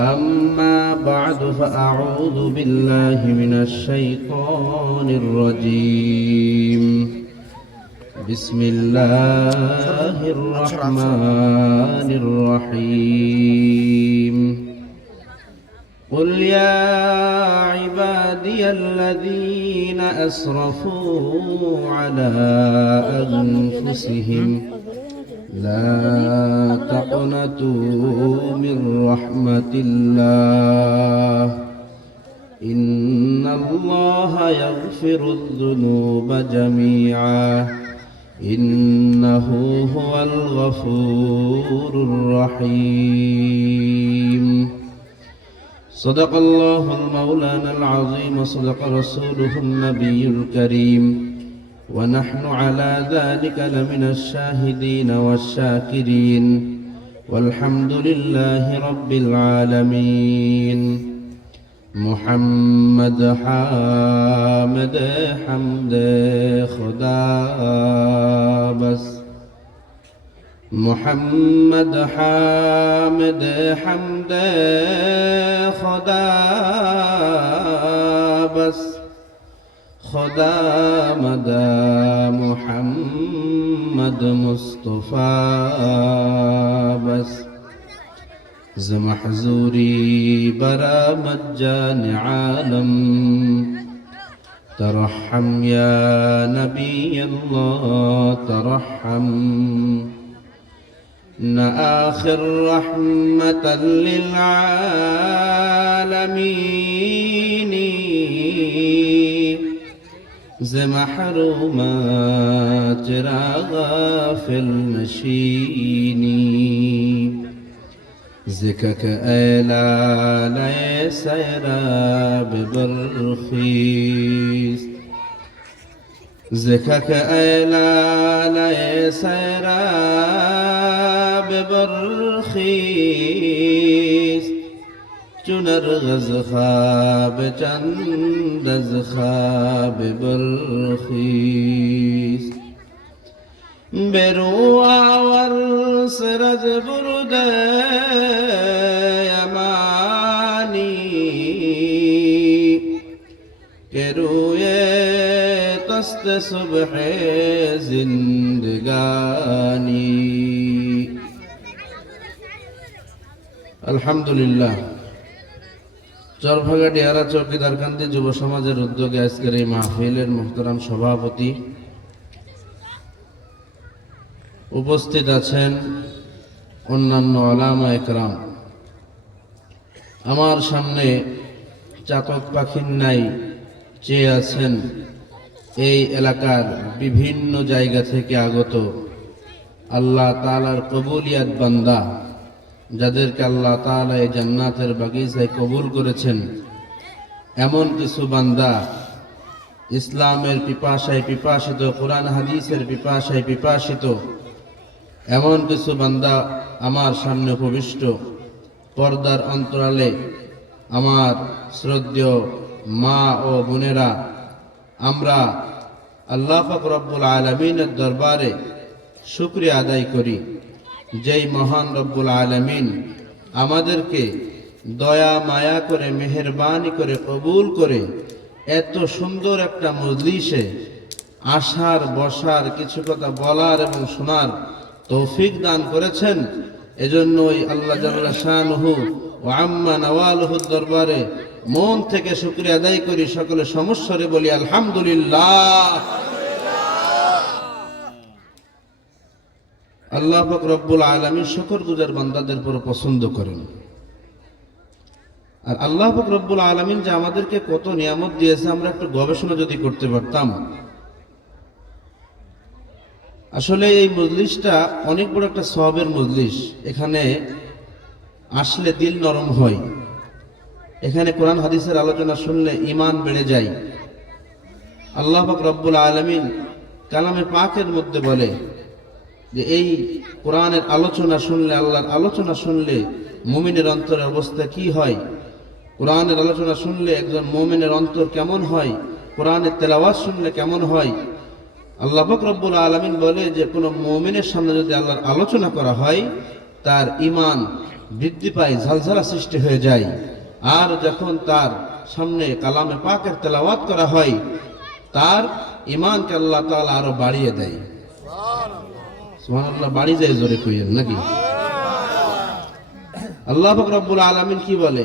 أما بعد فأعوذ بالله من الشيطان الرجيم بسم الله الرحمن الرحيم قل يا عبادي الذين أسرفوا على أنفسهم لا تقنطوا من رحمة الله إن الله يغفر الذنوب جميعا إنه هو الغفور الرحيم صدق الله المولانا العظيم صدق رسوله النبي الكريم ونحن على ذلك لمن الشاهدين والشاكرين والحمد لله رب العالمين محمد حامد حمد خدا بس محمد حامد حمد خدا بس خدا مدى محمد مصطفى بس ز محزوري برا مجان عالم ترحم يا نبي الله ترحم آخر رحمة للعالمين ز محرومات غافل نشینی زكك ألا ليس يراب بالرخيص زكك ألا ليس يراب بالرخيص چونر غز خواب چند از خواب برخیز برو آور سرز برد یمانی که روی تست صبح زندگانی الحمدلله চরভাগা ডিয়ারা চৌকিদারকান্দি যুব সমাজের উদ্যোগে আজকের এই মাহফিলের মুহতারাম সভাপতি উপস্থিত আছেন অন্যান্য ওলামা একরাম আমার সামনে চাতক পাখির নাই চেয়ে আছেন এই এলাকার বিভিন্ন জায়গা থেকে আগত আল্লাহ তাআলার কবুলিয়াত বান্দা যাদেরকে আল্লাহ তাআলা এই জান্নাতের বাগিচায় কবুল করেছেন এমন কিছু বান্দা ইসলামের পিপাসায় পিপাসিত কোরআন হাদিসের পিপাসায় পিপাসিত এমন কিছু বান্দা আমার সামনে উপবিষ্ট পর্দার অন্তরালে আমার শ্রদ্ধেয় মা ও বোনেরা আমরা আল্লাহ পাক রব্বুল আলামিনের দরবারে শুকরিয়া আদায় করি যেই মহান রব্বুল আলামিন আমাদেরকে দয়া মায়া করে মেহেরবানি করে কবুল করে এত সুন্দর একটা মজলিসে আসার বসার কিছু কথা বলার এবং শোনার তৌফিক দান করেছেন এজন্য ওই আল্লাহ জাল্লা শানুহু ওয়া আম্মা নওয়ালুহুর দরবারে মন থেকে শুকরিয়া আদায় করি সকলে সমস্বরে বলি আলহামদুলিল্লাহ আল্লাহ পাক রব্বুল আলামিন শুকরগুজার বান্দাদের উপর পছন্দ করেন আর আল্লাহ পাক রব্বুল আলামিন যে আমাদেরকে কত নিয়ামত দিয়েছে আমরা একটু গবেষণা যদি করতে পারতাম আসলে এই মজলিসটা অনেক বড় একটা সওয়াবের মজলিস এখানে আসলে দিল নরম হয় এখানে কোরআন হাদিসের আলোচনা শুনলে ঈমান বেড়ে যায় আল্লাহ পাক রব্বুল আলামিন কালামে পাকের মধ্যে বলে যে এই কোরআনের আলোচনা শুনলে আল্লাহর আলোচনা শুনলে মুমিনের অন্তরের অবস্থা কি হয় কোরআনের আলোচনা শুনলে একজন মুমিনের অন্তর কেমন হয় কোরআনের তেলাওয়াত শুনলে কেমন হয় আল্লাহ পাক রব্বুল আলামিন বলে যে কোনো মুমিনের সামনে যদি আল্লাহর আলোচনা করা হয় তার ঈমান বৃদ্ধি পায়, ঝালঝালা সৃষ্টি হয়ে যায়। আর যখন তার সামনে কালামে পাকের তেলাওয়াত করা হয়, তার ঈমানকে আল্লাহ তাআলা আরো বাড়িয়ে দেয়। সুবহানাল্লাহ, বাড়ি যায় জোরে কইেন নাকি? আল্লাহ পাক রব্বুল আলামিন কি বলে?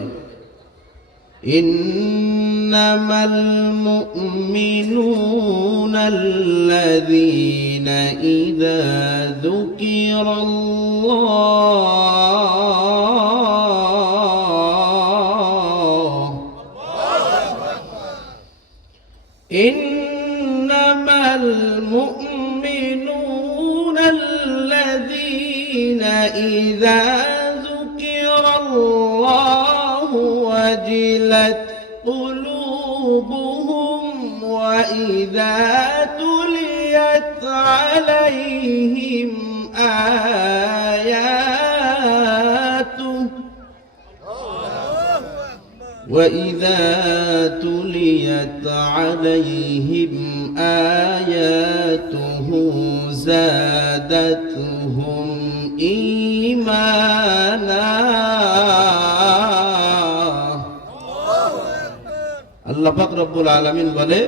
ইন্নামাল মুমিনুনাল্লাযীনা ইযা যুকিরাল্লাহ ইন্নামাল মুমিনুনাল্লাযীনা ইযা الله وجلت قلوبهم وإذا تليت عليهم آياته وإذا تليت عليهم آياته زادتهم ঈমানা। আল্লাহ পাক রব্বুল আলামিন বলে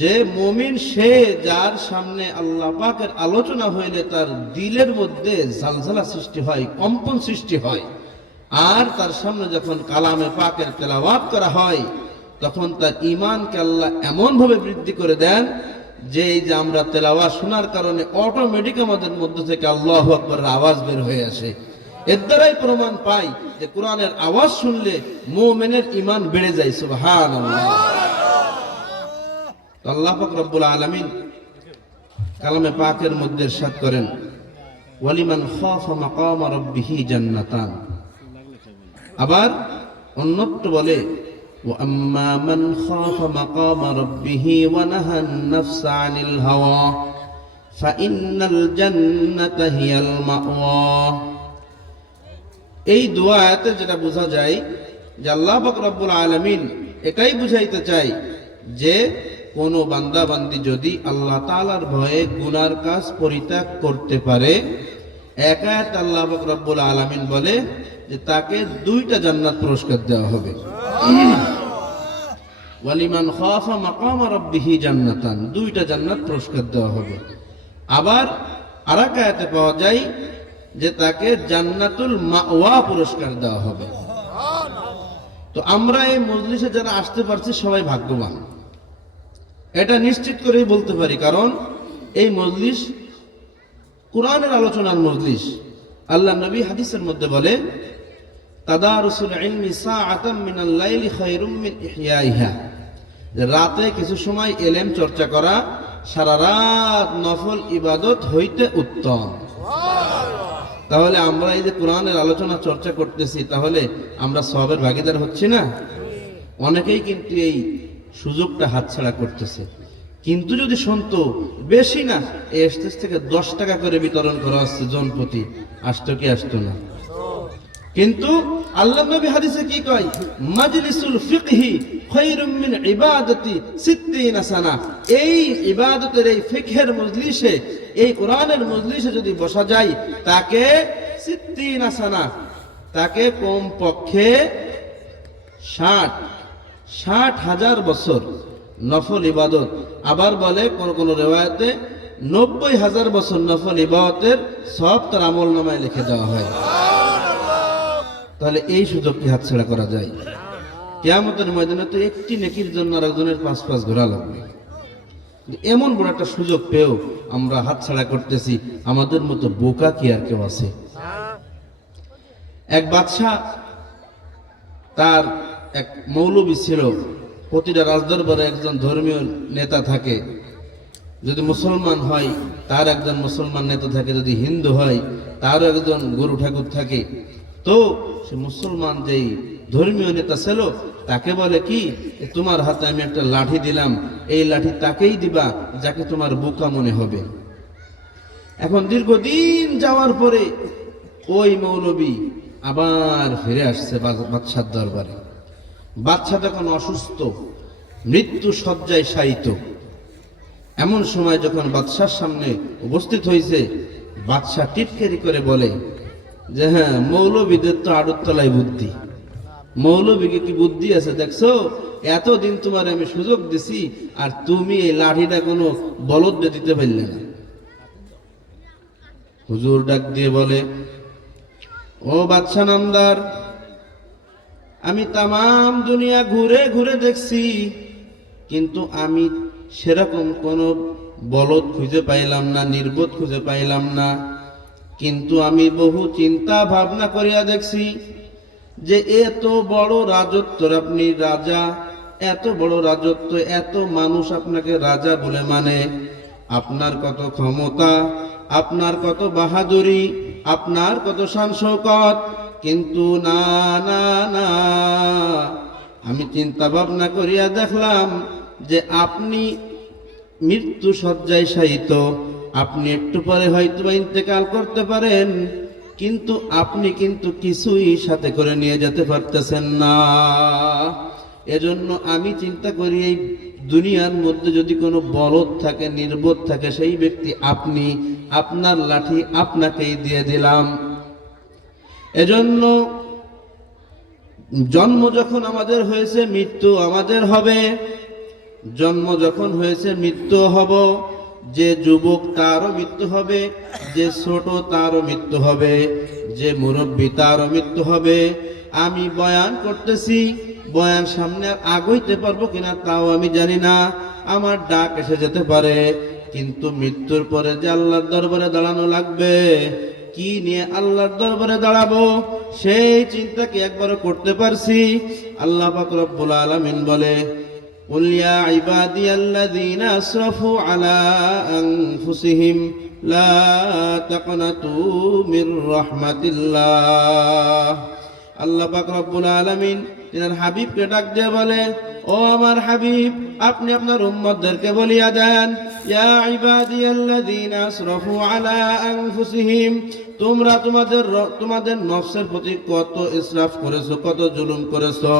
যে মুমিন সে যার সামনে আল্লাহ পাকের আলোচনা হইলে তার দিলের মধ্যে ঝালঝালা সৃষ্টি হয়, কম্পন সৃষ্টি হয়। আর তার সামনে যখন কালামে পাকের তেলাওয়াত করা হয়, তখন তার ঈমানকে আল্লাহ এমন ভাবে বৃদ্ধি করে দেন যে এই যে আমরা তেলাওয়াত শোনার কারণে অটোমেটিক আমাদের মধ্য থেকে আল্লাহু আকবারের আওয়াজ বের হয়ে আসে। এর দ্বারাই প্রমাণ পাই যে কোরআনের আওয়াজ শুনলে মুমিনের ঈমান বেড়ে যায়। সুবহানাল্লাহ। আল্লাহ পাক রব্বুল আলামিন কালামে পাকের মধ্যে ইরশাদ করেন, ওয়ালিমান খাফা মাকাম রাব্বিহি জান্নাতান। আবার অন্যত্র বলে, وأما من خاف مقام ربه ونهى النفس عن الهوى فإن الجنة هي المأوى। এই দোয়াতে যেটা বোঝা যায় যে আল্লাহ পাক রব্বুল আলামিন এটাই বুঝাইতে চাই যে কোন বান্দা বান্দি যদি আল্লাহ তাআলার ভয়ে গুনার কাজ পরিত্যাগ করতে পারে, এক আয়াত আল্লাহ পাক রব্বুল আলামিন বলে যে তাকে 2টা জান্নাত পুরস্কার দেওয়া হবে। ওয়ালিমান খাফা মাকাম রাব্বিহি জান্নাতান, 2টা জান্নাত পুরস্কার দেওয়া হবে। আবার আরেক আয়াতে পাওয়া যায় যে তাকে জান্নাতুল মাওয়া পুরস্কার দেওয়া হবে। তো আমরা এই মজলিসে যারা আসতে পারছি সবাই ভাগ্যবান, এটা নিশ্চিত করেই বলতে পারি। কারণ এই মজলিস কোরআনের আলোচনার মজলিস। আল্লাহ নবী হাদিসের মধ্যে বলে, তাদারুসুল ইলমি সাআতাম মিনাল লাইলি খায়রুম মিন ইহইয়াইহা, রাতে কিছু সময় ইলম চর্চা করা সারা রাত নফল ইবাদত হইতে উত্তম। তাহলে আমরা এই যে কোরআনের আলোচনা চর্চা করতেছি, তাহলে আমরা সওয়াবের ভাগীদার হচ্ছি না? অনেকেই কিন্তু এই সুযোগটা হাতছাড়া করতেছে। কিন্তু যদি শুনতো, বেশি না, এই স্টেজ থেকে 10 টাকা করে বিতরণ করা হচ্ছে জনপ্রতি, আসতো কি আসতো না? কিন্তু আল্লাহ নবী হাদিসে কি কয়, মাজলিসুল ফিকহি খায়রুম মিন ইবাদাতি 60 সানা। এই ইবাদতের এই ফিকহের মজলিসে, এই কোরআনের মজলিসে যদি বসা যায়, তাকে 60 সানা, তাকে কম পক্ষে 60,000 বছর নফল ইবাদত। আবার বলে কোন কোন রিওয়ায়াতে 90,000 বছর নফল ইবাদতের সব তার আমলনামায় লিখে দেওয়া হয়। তাহলে এই সুযোগ কি হাতছাড়া করা যায়? কিয়ামতের ময়দানে তো একটি নেকির জন্য আরেকজনের 5 ঘোরা লাগবে। এমন বড় একটা সুযোগ পেয়েও আমরা হাতছাড়া করতেছি। আমাদের মতো বোকা কি আর কেউ আছে? এক বাদশা, তার এক মৌলবী ছিল। প্রতিটা রাজদরবারে একজন ধর্মীয় নেতা থাকে। যদি মুসলমান হয় তার একজন মুসলমান নেতা থাকে, যদি হিন্দু হয় তারও একজন গুরু ঠাকুর থাকে। তো সে মুসলমান যেই ধর্মীয় নেতা ছিল, তাকে বলে কি, তোমার হাতে আমি একটা লাঠি দিলাম, এই লাঠি তাকেই দিবা যাকে তোমার বোকা মনে হবে। এখন দীর্ঘদিন যাওয়ার পরে ওই মৌলবী আবার ফিরে আসছে বাদশার দরবারে। বাদশা তখন অসুস্থ, মৃত্যু শয্যায় শায়িত। এমন সময় যখন বাদশার সামনে উপস্থিত হয়েছে, বাদশা টিটকারি করে বলে, যে হ্যাঁ মৌলবীদের তো আড়তলায় বুদ্ধি, মৌলবীকে কি বুদ্ধি আছে দেখছো, এতদিন তোমার আমি সুযোগ দিছি আর তুমি এই লাঠিটা কোনো বলদ দিতে পারলে না। হুজুর ডাক দিয়ে বলে, ও বাদশা নামদার, আমি তামাম দুনিয়া ঘুরে ঘুরে দেখছি, কিন্তু আমি সেরকম কোনো বলদ খুঁজে পাইলাম না, নির্বোধ খুঁজে পাইলাম না। কিন্তু আমি বহু চিন্তা ভাবনা করিয়া দেখছি যে এত বড় রাজত্বর আপনি রাজা, এত বড় রাজত্ব, এত মানুষ আপনাকে রাজা বলে মানে, আপনার কত ক্ষমতা, আপনার কত বাহাদুরি, আপনার কত শান শৌকত, কিন্তু না না না, আমি চিন্তা ভাবনা করিয়া দেখলাম যে আপনি মৃত্যু শয্যায় শায়িত, আপনি একটু পরে হয়তো ইন্তেকাল করতে পারেন, কিন্তু আপনি কিন্তু কিছুই সাথে করে নিয়ে যেতে পারতেছেন না। এজন্য আমি চিন্তা করি এই দুনিয়ার মধ্যে যদি কোনো বলদ থাকে, নির্বোধ থাকে, সেই ব্যক্তি আপনি, আপনার লাঠি আপনাকেই দিয়ে দিলাম। এজন্য জন্ম যখন আমাদের হয়েছে মৃত্যু আমাদের হবে, জন্ম যখন হয়েছে মৃত্যু হব, যে যুবক তারও মৃত্যু হবে, যে ছোট তারও মৃত্যু হবে, যে মুরব্বী তারও মৃত্যু হবে। আমি বয়ান করতেছি, বয়ান সামনে আগাইতে পারবো কিনা তাও আমি জানি না, আমার ডাক এসে যেতে পারে, কিন্তু মৃত্যুর পরে যে আল্লাহর দরবারে দাঁড়ানো লাগবে, কি নিয়ে আল্লাহর দরবারে দাঁড়াবো সেই চিন্তা কি একবারও করতে পারছি? আল্লাহ পাক রব্বুল আলামিন বলে, قل يا عبادي الذين أسرفوا على أنفسهم لا تقنطوا من رحمة الله। আল্লাহ পাক রব্বুল আলামিন তিনার হাবিবকে ডাক দিয়ে বলে, ও আমার হাবিব, আপনি আপনার উম্মতদেরকে বলিয়া দেন, ইয়া ইবাদিয়াল্লাযীনা আসরাফু আলা আনফুসিহিম, তোমরা তোমাদের নফসের প্রতি কত ইসরাফ করেছো, কত জুলুম করেছো,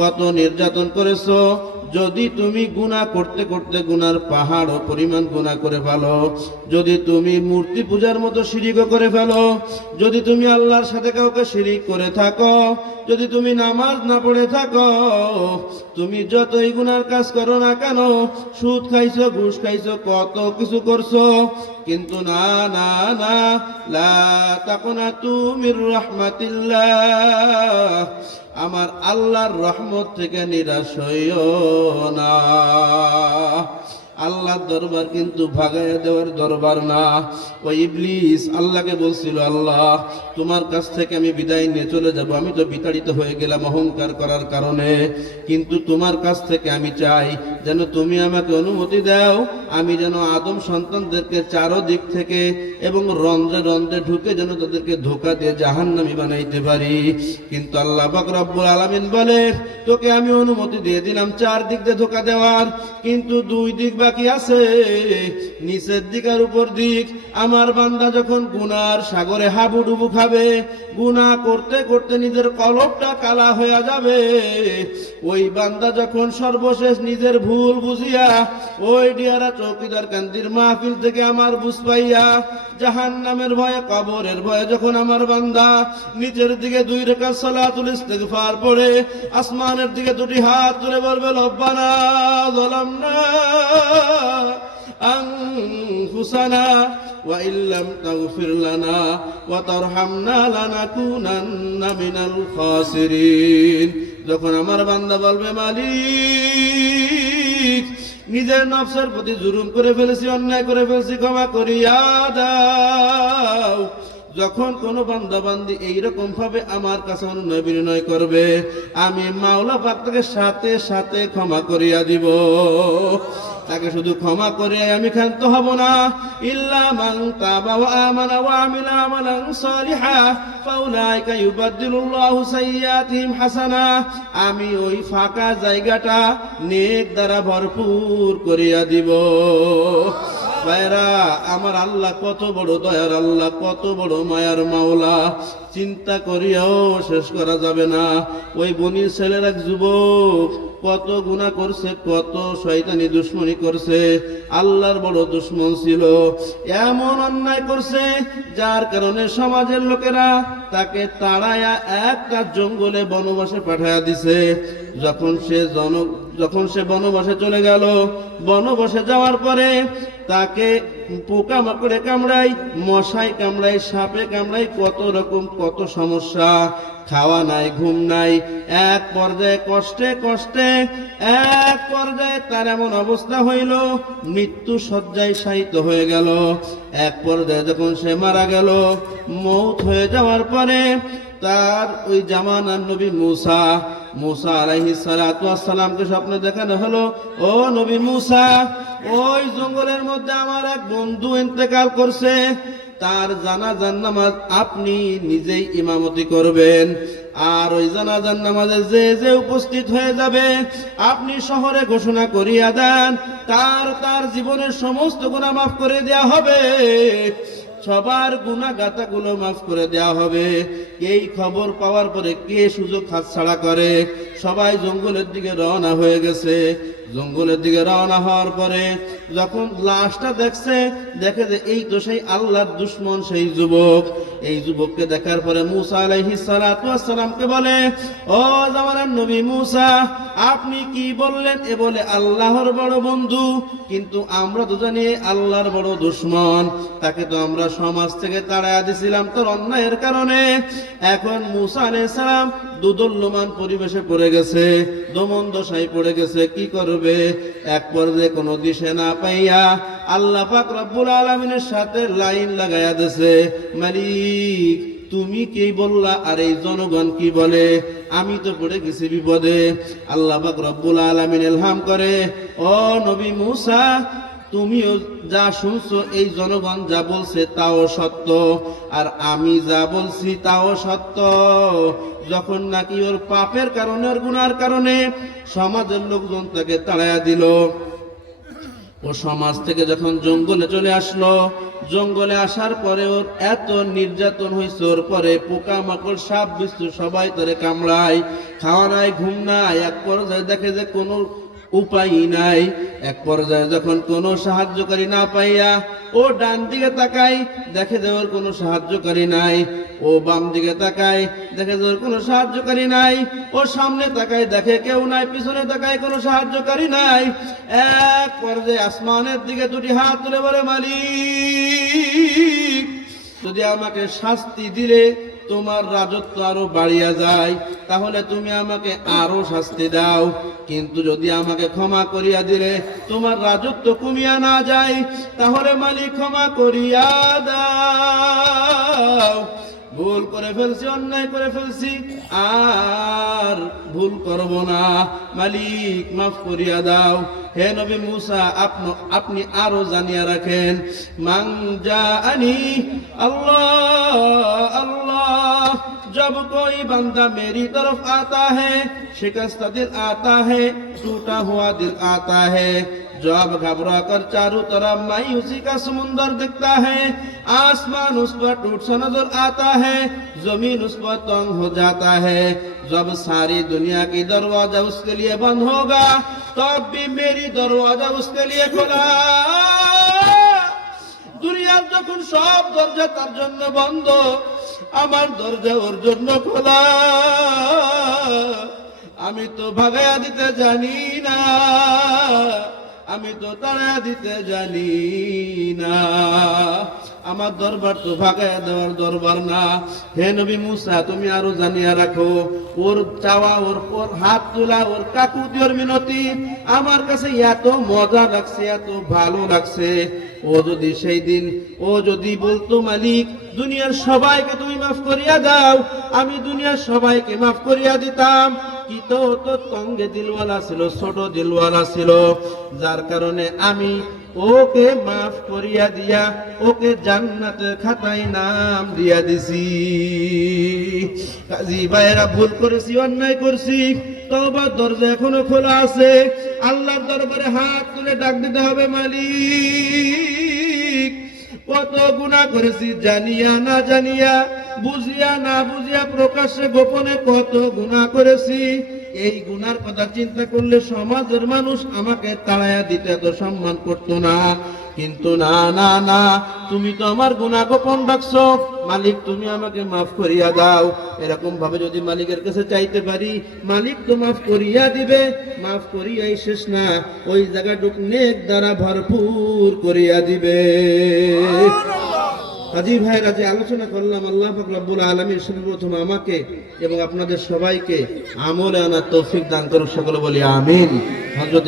কত নির্যাতন করেছো। যদি তুমি গুনাহ করতে করতে গুনার পাহাড় পরিমাণ গুনাহ করে ফেলো, যদি তুমি মূর্তি পূজার মতো শিরিক করে ফেলো, যদি তুমি আল্লাহর সাথে কাউকে শিরিক করে থাকো, যদি তুমি নামাজ না পড়ে থাকো, তুমি যতই গুনার কাজ করো না কেন, সুদ খাইছো, ঘুষ খাইছো, কত কিছু করছো, কিন্তু না না না, লা তাকুনাতু মির রাহমাতিল্লাহ, আমার আল্লাহর রহমত থেকে নিরাশ হইও না। আল্লাহর দরবার কিন্তু ভাগাইয়া দেওয়ার দরবার না। ওই ইবলিস আল্লাহকে বলছিল, আল্লাহ তোমার কাছ থেকে আমি বিদায় নিয়ে চলে যাব, আমি তো বিতাড়িত হয়ে গেলাম অহংকার করার কারণে, কিন্তু তোমার কাছ থেকে আমি চাই যেন তুমি আমাকে অনুমতি দাও, আমি যেন আদম সন্তানদেরকে চারদিক থেকে এবং রন্ধ্রে রন্ধ্রে ঢুকে যেন তাদেরকে ধোঁকা দিয়ে জাহান্নামী বানাইতে পারি। কিন্তু আল্লাহ পাক রব্বুল আলামিন বলে, তোকে আমি অনুমতি দিয়ে দিলাম চারদিক দিয়ে ধোঁকা দেওয়ার, কিন্তু দুই দিক বাকি আছে, নিচের দিক আর উপর দিক। আমার বান্দা যখন গুনার সাগরে হাবুডুবু খাবে, গুনাহ করতে করতে নিজের কলবটা কালা হয়ে যাবে, ওই বান্দা যখন সর্বশেষ নিজের ভুল বুঝিয়া ওই ডিয়ারা চৌকিদার কান্দির মাহফিল থেকে আমার বুঝ পাইয়া জাহান্নামের ভয়ে, কবরের ভয়ে যখন আমার বান্দা নিচের দিকে 2 রাকাত সালাতুল ইস্তিগফার পড়ে আসমানের দিকে 2টি হাত তুলে বলবে, রব্বানা যালামনা আনফুসানা ওয়া ইল্লাম তাগফির লানা ওয়া তারহামনা লানাকুনান্না মিনাল খাসিরিন। যখন আমার বান্দা বলবে, মালিক নিজের নফসের প্রতি জুলুম করে ফেলেছি, অন্যায় করে ফেলেছি, ক্ষমা করিয়া দাও, যখন কোন বান্দা বান্দি এইরকম ভাবে আমার কাছে অনুনয় বিনয় করবে, আমি মাওলা পাক তাকে সাথে সাথে ক্ষমা করিয়া দিব। তাকে শুধু ক্ষমা করে আমি ক্ষান্ত হব না, ইল্লা মান তাবা ওয়া আমানা ওয়া আমিলা আমালান সালিহা ফাউলাইকা ইউবাদদিলুল্লাহু সাইয়্যাতিহিম হাসানা, আমি ওই ফাঁকা জায়গাটা নেক দ্বারা ভরপুর করিয়া দিব। ভাইরা আমার আল্লাহ কত বড় দয়ার আল্লাহ, কত বড় মায়ার মাওলা, চিন্তা করিয়াও শেষ করা যাবে না। ওই বনির ছেলের এক যুবক কত গুনাহ করছে, কত শয়তানি দুশ্মনী করছে, আল্লাহর বড় দুশ্মন ছিল, এমন অন্যায় করছে যার কারণে সমাজের লোকেরা তাকে তাড়ায়া একটা জঙ্গলে বনবাসে পাঠায়া দিছে। যখন সে বনবাসে চলে গেল, বনবাসে যাওয়ার পরে তাকে পোকা মাকড়ে কামড়াই, মশাই কামড়াই, সাপে কামড়াই, কত রকম কত সমস্যা, খাওয়া নাই, ঘুম নাই, এক পর্যায়ে কষ্টে কষ্টে এক পর্যায়ে তার এমন অবস্থা হইল মৃত্যু শয্যায় শায়িত হয়ে গেল। এক পর্যায়ে যখন সে মারা গেল, মৌত হয়ে যাওয়ার পরে তার ওই জামানার নবী মুসা আলাইহিস সালাতু ওয়াস সালামকে স্বপ্নে দেখানো হলো, ও নবী মুসা, ওই জঙ্গলের মধ্যে আমার এক বন্ধু ইন্তেকাল করছে, তার জানাজার নামাজ আপনি নিজেই ইমামতি করবেন। আর ওই জানাজার নামাজে যে যে উপস্থিত হয়ে যাবে আপনি শহরে ঘোষণা করিয়া দেন, তার জীবনের সমস্ত গুনাহ মাফ করে দেয়া হবে, সবার গুনাহ গাতাগুলো মাফ করে দেওয়া হবে। এই খবর পাওয়ার পরে কে সুযোগ হাতছাড়া করে? সবাই জঙ্গলের দিকে রওনা হয়ে গেছে। জঙ্গলের দিকে রওনা হওয়ার পরে যখন লাশটা দেখে যে এই তো সেই আল্লাহর দুশ্মন সেই যুবক। এই যুবককে দেখার পরে মুসা আলাইহিস সালাতু ওয়াস সালামকে বলে, ও জামানার নবী মুসা, আপনি কি বললেন? এ বলে আল্লাহর বড় বন্ধু, কিন্তু আমরা তো জানি আল্লাহর বড় দুশ্মন, তাকে তো আমরা সমাজ থেকে তাড়াইয়া দিছিলাম তোর অন্যায়ের কারণে। এখন মুসা আলাইহিস সালাম দুদুল্যমান পরিবেশে পড়ে গেছে, দমন দশায় পড়ে গেছে, কি করবে? এক পর্যায়ে কোনো দিশে না পাইয়া আল্লাহ পাক রব্বুল আলামিনের সাথে লাইন লাগাইয়া দিয়েছে, মালিক তুমি কি বললা আর এই জনগণ কি বলে? আমি তো পড়ে গেছি বিপদে। আল্লাহ পাক রব্বুল আলামিন ইলহাম করে, ও নবী মুসা, তুমিও যা শুনছো এই জনগণ যা বলছে তাও সত্য, আর আমি যা বলছি তাও সত্য। যখন নাকি ওর পাপের কারণে, ওর গুনার কারণে সমাজের লোকজন তাকে তাড়াইয়া দিল, ও সমাজ থেকে যখন জঙ্গলে চলে আসলো, জঙ্গলে আসার পরে ওর এত নির্যাতন হয়েছে, ওর পরে পোকা মাকড় সাপ বিচ্ছু সবাই তারে কামড়ায়, খাওয়া নাই, ঘুম নাই। এক পর্যায়ে দেখে যে কোনো উপায় নাই। এক পর্যায়ে যখন কোনো সাহায্যকারী না পাইয়া ও ডান দিকে তাকায়, দেখে যে ওর কোনো সাহায্যকারী নাই। ও বাম দিকে তাকায়, দেখে যে ওর কোনো সাহায্যকারী নাই। ও সামনে তাকায়, দেখে কেউ নাই। পিছনে তাকায়, কোনো সাহায্যকারী নাই। এক পর্যায়ে আসমানের দিকে দুটি হাত তুলে বলে, মালিক, যদি আমাকে শাস্তি দিলে তোমার রাজত্ব আরো বাড়িয়া যায়, তাহলে তুমি আমাকে আরো শাস্তি দাও। কিন্তু যদি আমাকে ক্ষমা করিয়া দিলে তোমার রাজত্ব কমিয়া না যায়, তাহলে মালিক ক্ষমা করিয়া দাও। ভুল করে ফেলছি, অন্যায় করে ফেলছি, আর ভুল করব না, মালিক মাফ করিয়া দাও। হে নবী মুসা, আপনি আরো জানিয়া রাখেন, মান জাআনি अल्लाह अल्लाह, जब कोई बंदा मेरी तरफ आता है शिकस्त दिल आता है, टूटा हुआ दिल आता है, जब घबरा कर चारों तरफ मायूसी का समुंदर दिखता है, आसमान उस पर टूट सा नजर आता है, जमीन उस पर तंग हो जाता है, जब सारी दुनिया की दरवाजा उसके लिए बंद होगा, तब भी मेरी दरवाजा उसके लिए खुला। দুনিয়ার যখন সব দরজা তার জন্য বন্ধ, আমার দরজা ওর জন্য খোলা। আমি তো ভাগায়া দিতে জানি না, আমি তো তাড়া দিতে জানি না, আমার দরবার তো ভাগায়া দেওয়ার দরবার না। হে নবী মুসা, তুমি আরো জানিয়া রাখো, ওর চাওয়া, ওর হাত তোলা, ওর কাকুতি, ওর মিনতি আমার কাছে এত মজা লাগছে, এত ভালো লাগছে। ও যদি সেই দিন ও যদি বলতো, মালিক দুনিয়ার সবাইকে তুমি মাফ করিয়া দাও, আমি দুনিয়ার সবাইকে মাফ করিয়া দিতাম। কিন্তু তো তঙ্গে দিলওয়ালা ছিল, ছোট দিলওয়ালা ছিল, যার কারণে আমি ওকে মাফ করিয়া দিয়া ওকে জান্নাতের খাতায় নাম দিয়া দিছি। কাজী ভাইরা, ভুল করেছি, অন্যায় করছি, তওবার দরজা এখনো খোলা আছে। আল্লাহর দরবারে হাত তুলে ডাক দিতে হবে, মালিক কত গুনাহ করেছি জানিয়া না জানিয়া, বুঝিয়া না বুঝিয়া, প্রকাশ্যে গোপনে কত গুনাহ করেছি। এই গুনার কথা চিন্তা করলে সমাজের মানুষ আমাকে তাড়াইয়া দিতে এত সম্মান করতো না। কিন্তু না না না, তুমি তো আমার গুনাহ গোপন রাখছো, মালিক তুমি আমাকে মাফ করিয়া দাও। এরকম ভাবে যদি মালিকের কাছে চাইতে পারি, মালিক তো মাফ করিয়া দিবে। মাফ করিয়াই শেষ না, ওই জায়গাটুক নেক দ্বারা ভরপুর করিয়া দিবে। হাজী ভাইরা, যে আলোচনা করলাম, আল্লাহ পাক রব্বুল আলামিন সর্বপ্রথম আমাকে এবং আপনাদের সবাইকে আমলে আনার তৌফিক দান করুন। সকলে বলি আমিন। হযরত